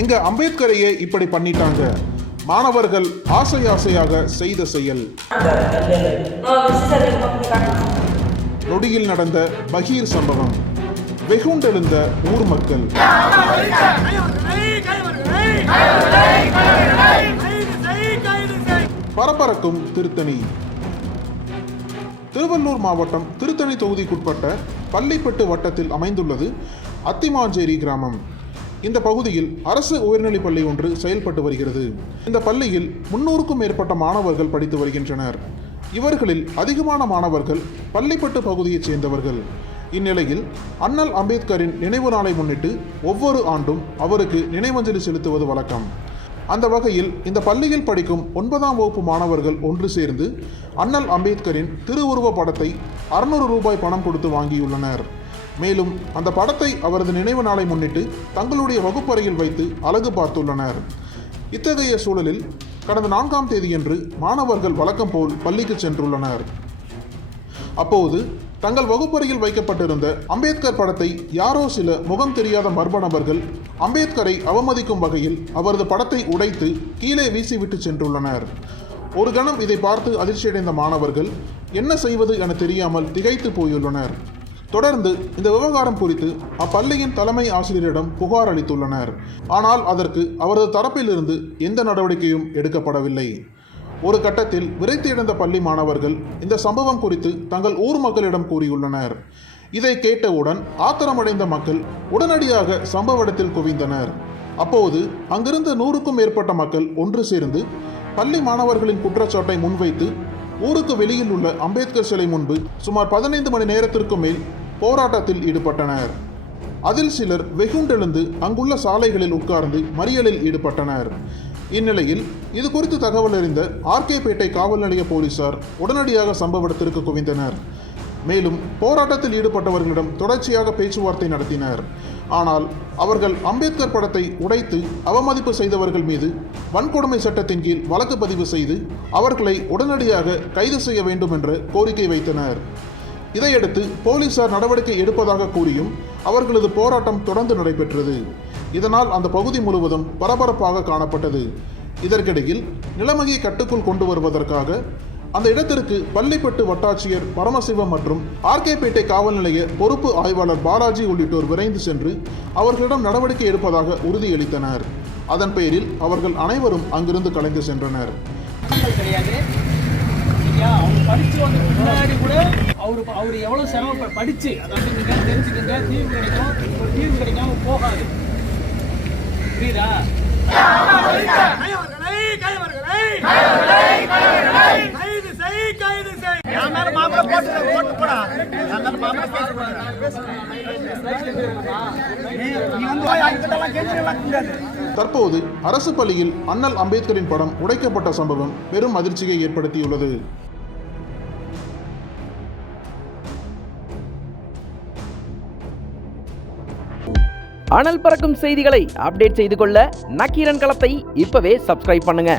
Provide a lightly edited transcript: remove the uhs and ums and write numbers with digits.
எங்க அம்பேத்கரையே இப்படி பண்ணிட்டாங்க. மாணவர்கள் ஆசை ஆசையாக செய்த செயல். நொடியில் நடந்த பகீர் சம்பவம். வெகுண்டெழுந்த ஊர் மக்கள். பரபரக்கும் திருத்தணி. திருவள்ளூர் மாவட்டம் திருத்தணி தொகுதிக்குட்பட்ட பள்ளிப்பட்டு வட்டத்தில் அமைந்துள்ளது அத்திமாஞ்சேரி கிராமம். இந்த பகுதியில் அரசு உயர்நிலைப் பள்ளி ஒன்று செயல்பட்டு வருகிறது. இந்த பள்ளியில் 300க்கும் மேற்பட்ட மாணவர்கள் படித்து வருகின்றனர். இவர்களில் அதிகமான மாணவர்கள் பள்ளிப்பட்டு பகுதியைச் சேர்ந்தவர்கள். இந்நிலையில் அண்ணல் அம்பேத்கரின் நினைவு நாளை முன்னிட்டு ஒவ்வொரு ஆண்டும் அவருக்கு நினைவஞ்சலி செலுத்துவது வழக்கம். அந்த வகையில் இந்த பள்ளியில் படிக்கும் 9ஆம் வகுப்பு மாணவர்கள் ஒன்று சேர்ந்து அண்ணல் அம்பேத்கரின் திருவுருவ படத்தை 600 ரூபாய் பணம் கொடுத்து வாங்கியுள்ளனர். மேலும் அந்த படத்தை அவரது நினைவு நாளை முன்னிட்டு தங்களுடைய வகுப்பறையில் வைத்து அழகு பார்த்துள்ளனர். இத்தகைய சூழலில் கடந்த 4ஆம் தேதியன்று மாணவர்கள் வழக்கம் போல் பள்ளிக்கு சென்றுள்ளனர். அப்போது தங்கள் வகுப்பறையில் வைக்கப்பட்டிருந்த அம்பேத்கர் படத்தை யாரோ சில முகம் தெரியாத மர்ம நபர்கள் அம்பேத்கரை அவமதிக்கும் வகையில் அவரது படத்தை உடைத்து கீழே வீசிவிட்டு சென்றுள்ளனர். ஒரு கணம் இதை பார்த்து அதிர்ச்சியடைந்த மாணவர்கள் என்ன செய்வது என தெரியாமல் திகைத்து போயுள்ளனர். தொடர்ந்து இந்த விவகாரம் குறித்து அப்பள்ளியின் தலைமை ஆசிரியரிடம் புகார் அளித்துள்ளனர். ஆனால் அதற்கு அவரது தரப்பிலிருந்து எந்த நடவடிக்கையும் எடுக்கப்படவில்லை. ஒரு கட்டத்தில் விரக்தியடைந்த பள்ளி மாணவர்கள் இந்த சம்பவம் குறித்து தங்கள் ஊர் மக்களிடம் கூறியுள்ளனர். இதை கேட்டவுடன் ஆத்திரமடைந்த மக்கள் உடனடியாக சம்பவ இடத்தில் குவிந்தனர். அப்போது அங்கிருந்த 100க்கும் மேற்பட்ட மக்கள் ஒன்று சேர்ந்து பள்ளி மாணவர்களின் குற்றச்சாட்டை முன்வைத்து ஊருக்கு வெளியில் உள்ள அம்பேத்கர் சிலை முன்பு சுமார் 15 மணி நேரத்திற்கு மேல் போராட்டத்தில் ஈடுபட்டனர். அதில் சிலர் வெகுண்டெழுந்து அங்குள்ள சாலைகளில் உட்கார்ந்து மறியலில் ஈடுபட்டனர். இந்நிலையில் இது குறித்து தகவல் அறிந்த ஆர்கேபேட்டை காவல் நிலைய போலீசார் உடனடியாக சம்பவ இடத்திற்கு குவிந்தனர். மேலும் போராட்டத்தில் ஈடுபட்டவர்களிடம் தொடர்ச்சியாக பேச்சுவார்த்தை நடத்தினர். ஆனால் அவர்கள் அம்பேத்கர் படத்தை உடைத்து அவமதிப்பு செய்தவர்கள் மீது வன்கொடுமை சட்டத்தின் கீழ் வழக்கு பதிவு செய்து அவர்களை உடனடியாக கைது செய்ய வேண்டும் என்ற கோரிக்கை வைத்தனர். இதையடுத்து போலீசார் நடவடிக்கை எடுப்பதாக கூறியும் அவர்களது போராட்டம் தொடர்ந்து நடைபெற்றது. இதனால் அந்த பகுதி முழுவதும் பரபரப்பாக காணப்பட்டது. இதற்கிடையில் நிலைமையை கட்டுக்குள் கொண்டு வருவதற்காக அந்த இடத்திற்கு பள்ளிப்பட்டு வட்டாட்சியர் பரமசிவம் மற்றும் ஆர்கேபேட்டை காவல் நிலைய பொறுப்பு ஆய்வாளர் பாலாஜி உள்ளிட்டோர் விரைந்து சென்று அவர்களிடம் நடவடிக்கை எடுப்பதாக உறுதியளித்தனர். அதன் பேரில் அவர்கள் அனைவரும் அங்கிருந்து கலைந்து சென்றனர். அவங்க படிச்சு வந்து முன்னாடி கூட அவர் எவ்வளவு சிரமப்பட படிச்சு அதாவது நீங்க தெரிஞ்சுக்கங்க, தீர்வு கிடைக்காம போகாது. புரியுதா? தற்போது அரசு பள்ளியில் அண்ணல் அம்பேத்கரின் படம் உடைக்கப்பட்ட சம்பவம் பெரும் அதிர்ச்சியை ஏற்படுத்தியுள்ளது. அனல் பறக்கும் செய்திகளை அப்டேட் செய்து கொள்ள நக்கீரன் களத்தை இப்பவே சப்ஸ்கிரைப் பண்ணுங்க.